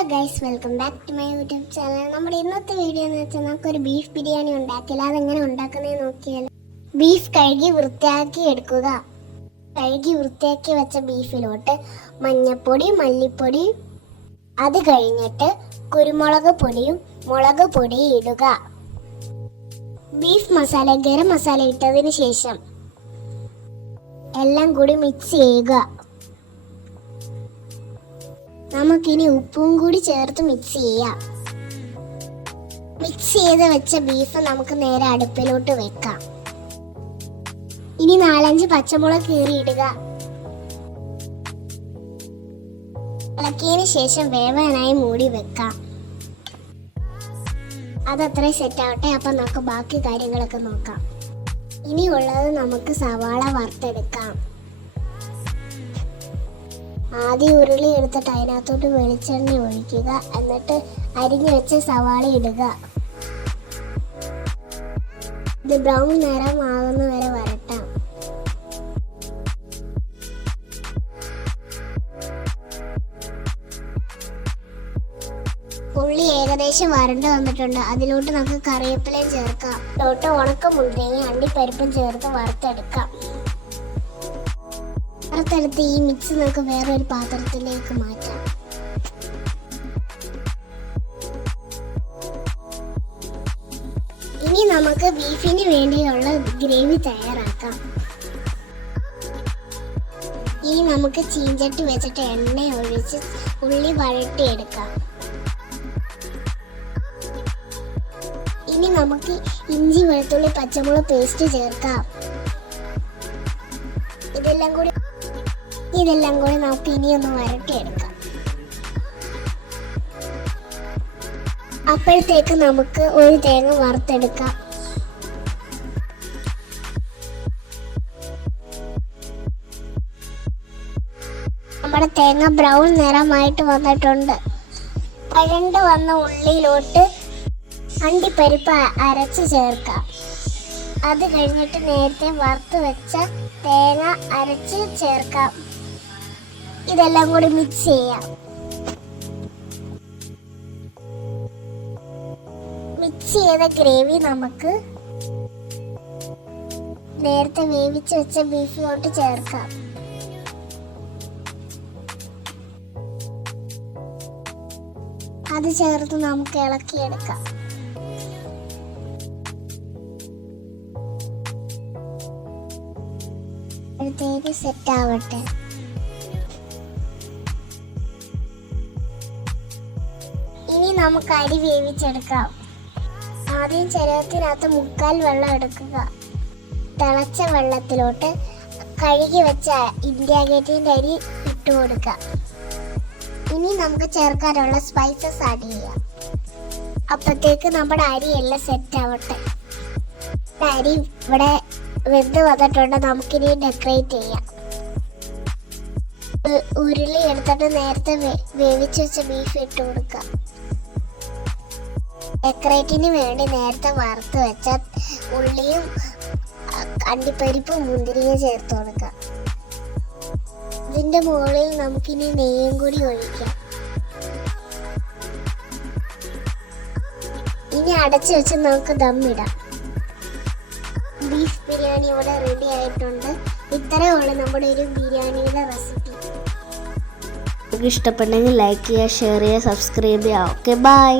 Hello guys, welcome back to my YouTube channel. നമ്മുടെ ഇന്നത്തെ video എന്ന് വെച്ചാൽ നമുക്കൊരു ബീഫ് ബിരിയാണി ഉണ്ടാക്കില്ല. അതെങ്ങനെ ഉണ്ടാക്കുന്നത് നോക്കിയാൽ ബീഫ് കഴുകി വൃത്തിയാക്കി എടുക്കുക. കഴുകി വൃത്തിയാക്കി വെച്ച ബീഫിലോട്ട് മഞ്ഞപ്പൊടി, മല്ലിപ്പൊടി, അത് കഴിഞ്ഞിട്ട് കുരുമുളക് പൊടിയും മുളക് പൊടിയും ഇടുക. ബീഫ് മസാല, ഗരം മസാല ഇട്ടതിന് ശേഷം എല്ലാം കൂടി മിക്സ് ചെയ്യുക. നമുക്കിനി ഉപ്പും കൂടി ചേർത്ത് മിക്സ് ചെയ്യാം. മിക്സ് ചെയ്ത് വെച്ച ബീഫ് നമുക്ക് നേരെ അടുപ്പിലോട്ട് വെക്കാം. ഇനി 4-5 പച്ചമുളക് കീറിയിടുക. ഇളക്കിയതിന് ശേഷം വേവാനായി മൂടി വെക്കാം. അതത്ര സെറ്റ് ആവട്ടെ. അപ്പം നമുക്ക് ബാക്കി കാര്യങ്ങളൊക്കെ നോക്കാം. ഇനിയുള്ളത് നമുക്ക് സവാള വറുത്തെടുക്കാം. ആദ്യം ഉരുളി എടുത്തിട്ട് അതിനകത്തോട്ട് വെളിച്ചെണ്ണ ഒഴിക്കുക. എന്നിട്ട് അരിഞ്ഞു വെച്ച സവാള ഇടുക. ഇത് ബ്രൗൺ നിറമാകുന്ന വരെ വരട്ടാം. ഉള്ളി ഏകദേശം വരണ്ട് വന്നിട്ടുണ്ട്. അതിലോട്ട് നമുക്ക് കറിവേപ്പിലയും ചേർക്കാം. അതിലോട്ട് ഉണക്കമുന്തിരിങ്ങയും അണ്ടിപ്പരിപ്പും ചേർത്ത് വറുത്തെടുക്കാം. വറുത്തെടുത്ത് ഈ മിക്സ് നമുക്ക് വേറൊരു പാത്രത്തിലേക്ക് മാറ്റാം. ഇനി നമുക്ക് ബീഫിന് വേണ്ടിയുള്ള ഗ്രേവി തയ്യാറാക്കാം. ഇനി നമുക്ക് ചീഞ്ചട്ടി വെച്ചിട്ട് എണ്ണ ഒഴിച്ച് ഉള്ളി വഴട്ടിയെടുക്കാം. ഇനി നമുക്ക് ഇഞ്ചി, വെളുത്തുള്ളി, പച്ചമുളക് പേസ്റ്റ് ചേർക്കാം. ഇതെല്ലാം കൂടി നമുക്ക് ഇനിയൊന്ന് വരട്ടിയെടുക്കാം. അപ്പോഴത്തേക്ക് നമുക്ക് ഒരു തേങ്ങ വറുത്തെടുക്കാം. നമ്മുടെ തേങ്ങ ബ്രൗൺ നിറമായിട്ട് വന്നിട്ടുണ്ട്. വഴണ്ട് വന്ന ഉള്ളിയിലോട്ട് അണ്ടിപ്പരിപ്പ് അരച്ച് ചേർക്കാം. അത് കഴിഞ്ഞിട്ട് നേരത്തെ വറുത്ത് വെച്ച തേങ്ങ അരച്ച് ചേർക്കാം. ഇതെല്ലാം കൂടി മിക്സ് ചെയ്യാം. മിക്സ് ചെയ്ത ഗ്രേവി നമുക്ക് നേരത്തെ വേവിച്ച് വെച്ച ബീഫിലോട്ട് ചേർക്കാം. അത് ചേർത്ത് നമുക്ക് ഇളക്കിയെടുക്കാം. അടുത്തേക്ക് സെറ്റ് ആവട്ടെ. ഇനി നമുക്ക് അരി വേവിച്ചെടുക്കാം. ആദ്യം ചരകത്തിനകത്ത് 3/4 വെള്ളം എടുക്കുക. തിളച്ച വെള്ളത്തിലോട്ട് കഴുകി വെച്ച ഇന്ത്യ ഗേറ്റിന്റെ അരി ഇട്ട് കൊടുക്കുക. ഇനി നമുക്ക് ചേർക്കാനുള്ള സ്പൈസസ് ആഡ് ചെയ്യാം. അപ്പോഴത്തേക്ക് നമ്മുടെ അരി എല്ലാം സെറ്റ് ആവട്ടെ. അരി ഇവിടെ വെന്ത് വന്നിട്ടുണ്ട്. നമുക്കിനി ഡെക്കറേറ്റ് ചെയ്യാം. ഉരുളി എടുത്തിട്ട് നേരത്തെ വേവിച്ച് വെച്ച ബീഫ് ഇട്ട് കൊടുക്കാം. ഡെക്കറേറ്റിന് വേണ്ടി നേരത്തെ വറുത്ത് വെച്ച ഉള്ളിയും അണ്ടിപ്പരിപ്പും മുന്തിരിയും ചേർത്ത് കൊടുക്കാം. ഇതിന്റെ മുകളിൽ നമുക്കിനി നെയ്യും കൂടി ഒഴിക്കാം. ഇനി അടച്ചു വെച്ച് നമുക്ക് ദമ്മിടാം. ബീഫ് ബിരിയാണി ഇവിടെ റെഡി ആയിട്ടുണ്ട്. ഇത്രയുള്ള നമ്മുടെ ഒരു ബിരിയാണിയുടെ റെസിപ്പി. നിങ്ങൾക്ക് ഇഷ്ടപ്പെട്ടെങ്കിൽ ലൈക്ക് ചെയ്യുക, ഷെയർ ചെയ്യുക, സബ്സ്ക്രൈബ് ചെയ്യുക. Okay, by.